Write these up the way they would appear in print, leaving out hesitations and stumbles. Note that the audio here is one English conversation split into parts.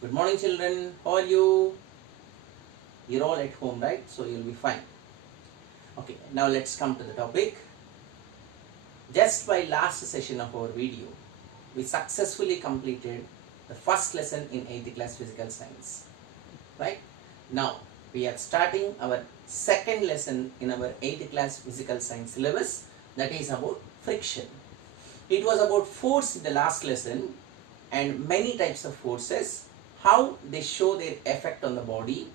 Good morning, children. How are you? You're all at home, right? So you'll be fine. Okay, now let's come to the topic. Just by last session of our video, we successfully completed the first lesson in 8th class physical science. Right? Now, we are starting our second lesson in our 8th class physical science syllabus, that is about friction. It was about force in the last lesson and many types of forces, how they show their effect on the body,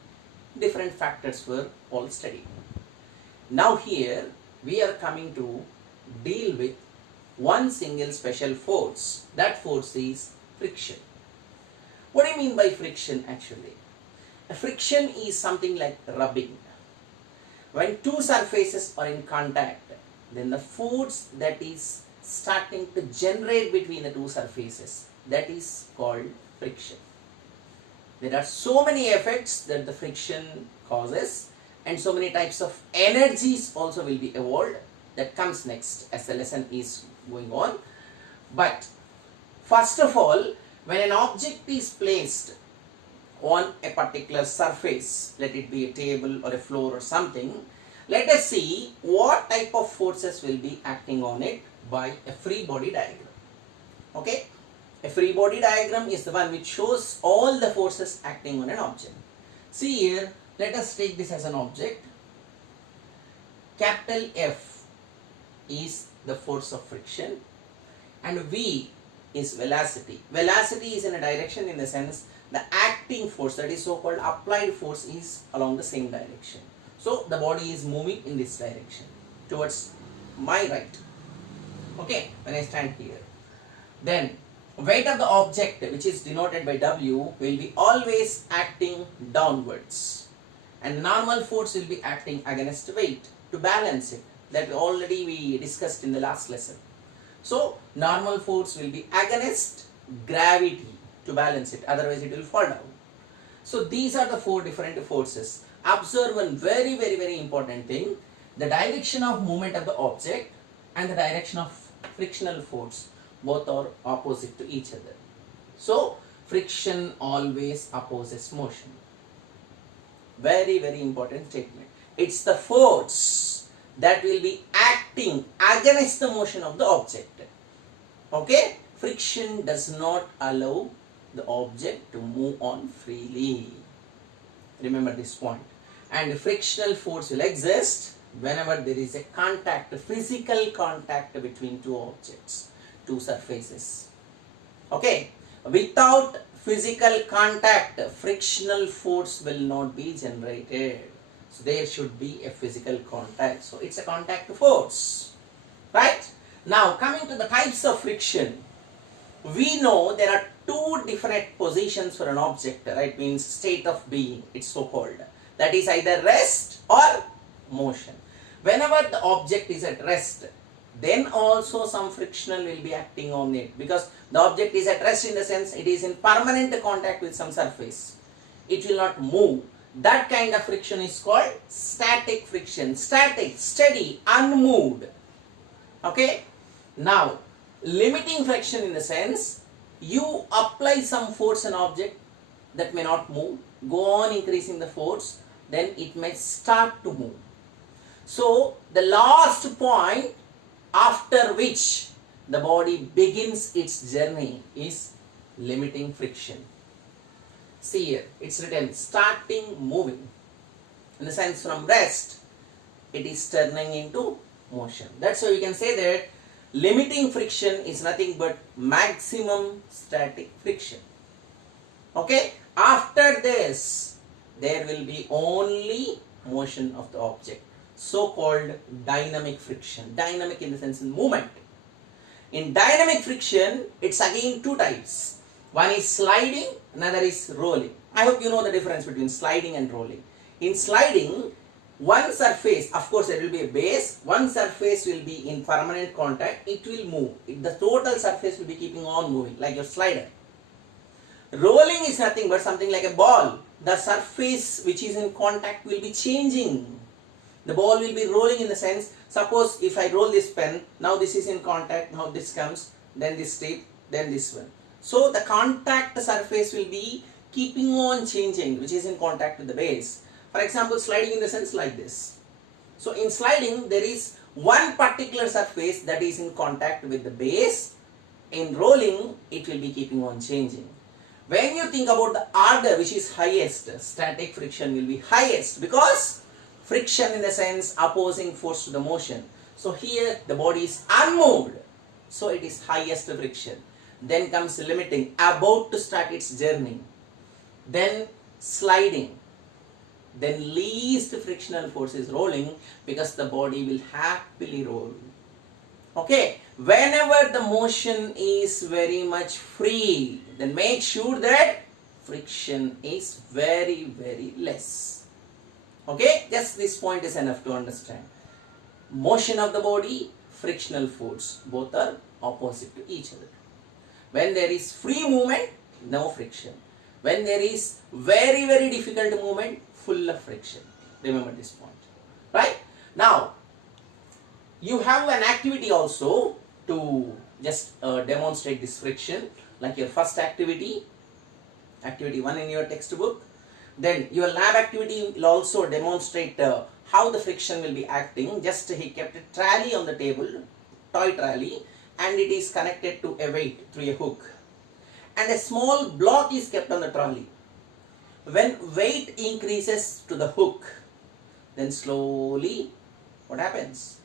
different factors were all studied. Now here we are coming to deal with one single special force. That force is friction. What do you mean by friction actually? A friction is something like rubbing. When two surfaces are in contact, then the force that is starting to generate between the two surfaces, that is called friction. There are so many effects that the friction causes and so many types of energies also will be evolved. That comes next as the lesson is going on. But first of all, when an object is placed on a particular surface, let it be a table or a floor or something, let us see what type of forces will be acting on it by a free body diagram. Okay? A free body diagram is the one which shows all the forces acting on an object. See here, let us take this as an object. Capital F is the force of friction and V is velocity. Velocity is in a direction, in the sense the acting force, that is so called applied force, is along the same direction. So the body is moving in this direction towards my right. Okay, when I stand here. Then weight of the object, which is denoted by W, will be always acting downwards, and normal force will be acting against weight to balance it. That already we discussed in the last lesson. So normal force will be against gravity to balance it, otherwise it will fall down. So these are the four different forces. Observe one very important thing: the direction of movement of the object and the direction of frictional force, both are opposite to each other. So friction always opposes motion. Very important statement. It's the force that will be acting against the motion of the object. Okay? Friction does not allow the object to move on freely. Remember this point. And frictional force will exist whenever there is a contact, a physical contact between two objects, two surfaces. Okay? Without physical contact, frictional force will not be generated. So there should be a physical contact. So it's a contact force. Right? Now coming to the types of friction. We know there are two different positions for an object, right? Means state of being, it's so called. That is either rest or motion. Whenever the object is at rest, then also some frictional will be acting on it, because the object is at rest in the sense it is in permanent contact with some surface. It will not move. That kind of friction is called static friction. Static, steady, unmoved. Okay? Now, limiting friction in the sense, you apply some force on object that may not move, go on increasing the force, then it may start to move. So, the last point after which the body begins its journey is limiting friction. See here, it's written starting moving. In the sense from rest, it is turning into motion. That's why we can say that limiting friction is nothing but maximum static friction. Okay? After this, there will be only motion of the object, so called dynamic friction. Dynamic in the sense of movement. In dynamic friction, it's again two types. One is sliding, another is rolling. I hope you know the difference between sliding and rolling. In sliding, one surface, of course there will be a base, one surface will be in permanent contact, it will move. The total surface will be keeping on moving, like your slider. Rolling is nothing but something like a ball. The surface which is in contact will be changing. The ball will be rolling in the sense, suppose if I roll this pen, now this is in contact, now this comes, then this tip, then this one. So the contact surface will be keeping on changing, which is in contact with the base. For example, sliding in the sense like this. So in sliding, there is one particular surface that is in contact with the base. In rolling, it will be keeping on changing. When you think about the order which is highest, static friction will be highest because friction in the sense opposing force to the motion. So here the body is unmoved, so it is highest friction. Then comes limiting, about to start its journey. Then sliding. Then least frictional force is rolling because the body will happily roll. Okay, whenever the motion is very much free, then make sure that friction is very, very less. Okay, just this point is enough to understand. Motion of the body, frictional force, both are opposite to each other. When there is free movement, no friction. When there is very, very difficult movement, full of friction. Remember this point. Right? Now, you have an activity also to just demonstrate this friction, like your first activity, activity 1 in your textbook. Then your lab activity will also demonstrate how the friction will be acting. Just he kept a trolley on the table, toy trolley, and it is connected to a weight through a hook. And a small block is kept on the trolley. When weight increases to the hook, then slowly, what happens?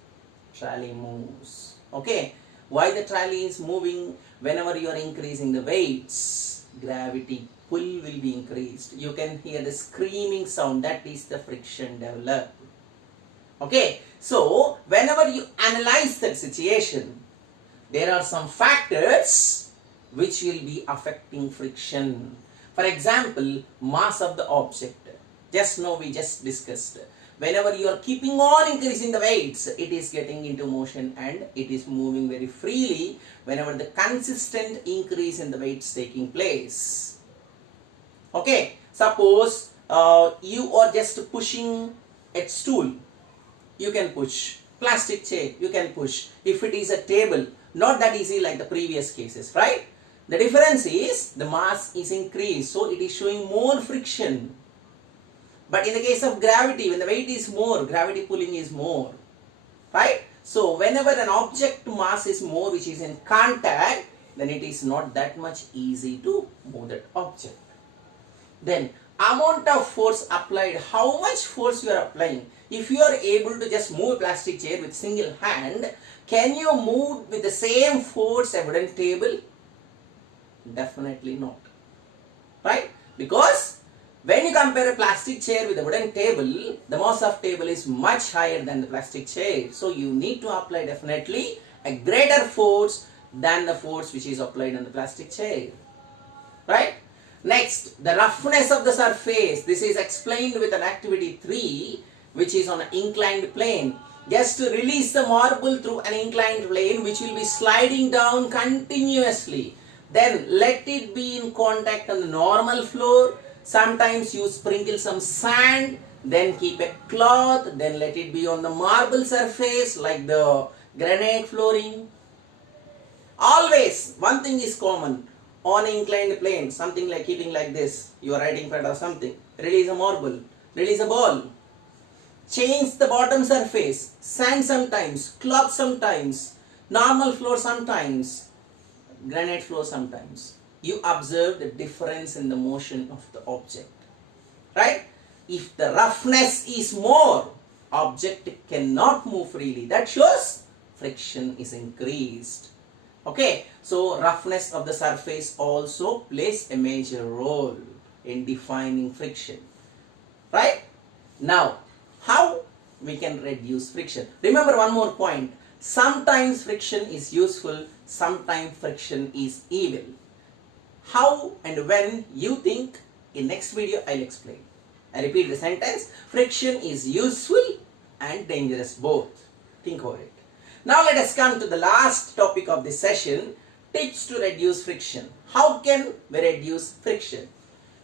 Trolley moves. Okay, why the trolley is moving? Whenever you are increasing the weights, gravity pull will be increased. You can hear the screaming sound, that is the friction developed. Okay, so whenever you analyze that situation, there are some factors which will be affecting friction. For example, mass of the object. Just now we just discussed. Whenever you are keeping on increasing the weights, it is getting into motion and it is moving very freely whenever the consistent increase in the weights taking place. Okay, suppose you are just pushing a stool, you can push. Plastic chair, you can push. If it is a table, not that easy like the previous cases, right? The difference is the mass is increased, so it is showing more friction. But in the case of gravity, when the weight is more, gravity pulling is more, right? So whenever an object mass is more which is in contact, then it is not that much easy to move that object. Then amount of force applied, how much force you are applying. If you are able to just move a plastic chair with single hand, can you move with the same force a wooden table? Definitely not, right? Because when you compare a plastic chair with a wooden table, the mass of table is much higher than the plastic chair. So you need to apply definitely a greater force than the force which is applied on the plastic chair, right? Next, the roughness of the surface. This is explained with an activity 3, which is on an inclined plane. Just to release the marble through an inclined plane which will be sliding down continuously. Then let it be in contact on the normal floor. Sometimes you sprinkle some sand, then keep a cloth, then let it be on the marble surface like the granite flooring. Always, one thing is common. On an inclined plane, something like keeping like this, you are writing pad or something, release a marble, release a ball. Change the bottom surface, sand sometimes, cloth sometimes, normal floor sometimes, granite floor sometimes. You observe the difference in the motion of the object, right? If the roughness is more, object cannot move freely. That shows friction is increased. Okay, so roughness of the surface also plays a major role in defining friction, right? Now, how we can reduce friction? Remember one more point. Sometimes friction is useful, sometimes friction is evil. How and when you think, in next video I'll explain. I repeat the sentence. Friction is useful and dangerous both. Think over it. Now let us come to the last topic of this session. Tips to reduce friction. How can we reduce friction?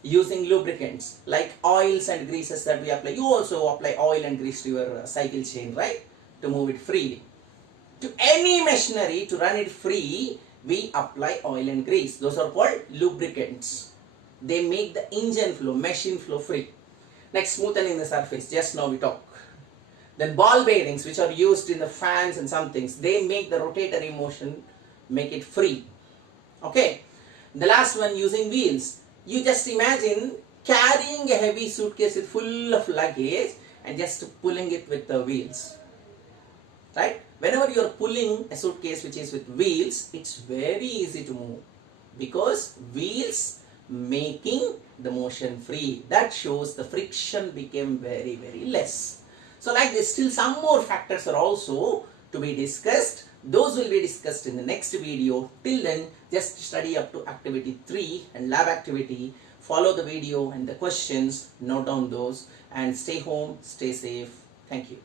Using lubricants like oils and greases that we apply. You also apply oil and grease to your cycle chain, right? To move it freely. To any machinery, to run it free, we apply oil and grease. Those are called lubricants. they make the engine flow, machine flow free. Next, smoothening the surface, just now we talk. Then ball bearings, which are used in the fans and some things, they make the rotatory motion, make it free. Okay. The last one, using wheels. You just imagine carrying a heavy suitcase with full of luggage and just pulling it with the wheels. Right? Whenever you are pulling a suitcase which is with wheels, it's very easy to move because wheels making the motion free. That shows the friction became very, very less. So like this, still some more factors are also to be discussed. Those will be discussed in the next video. Till then, just study up to activity 3 and lab activity. Follow the video and the questions, note down those, and stay home, stay safe. Thank you.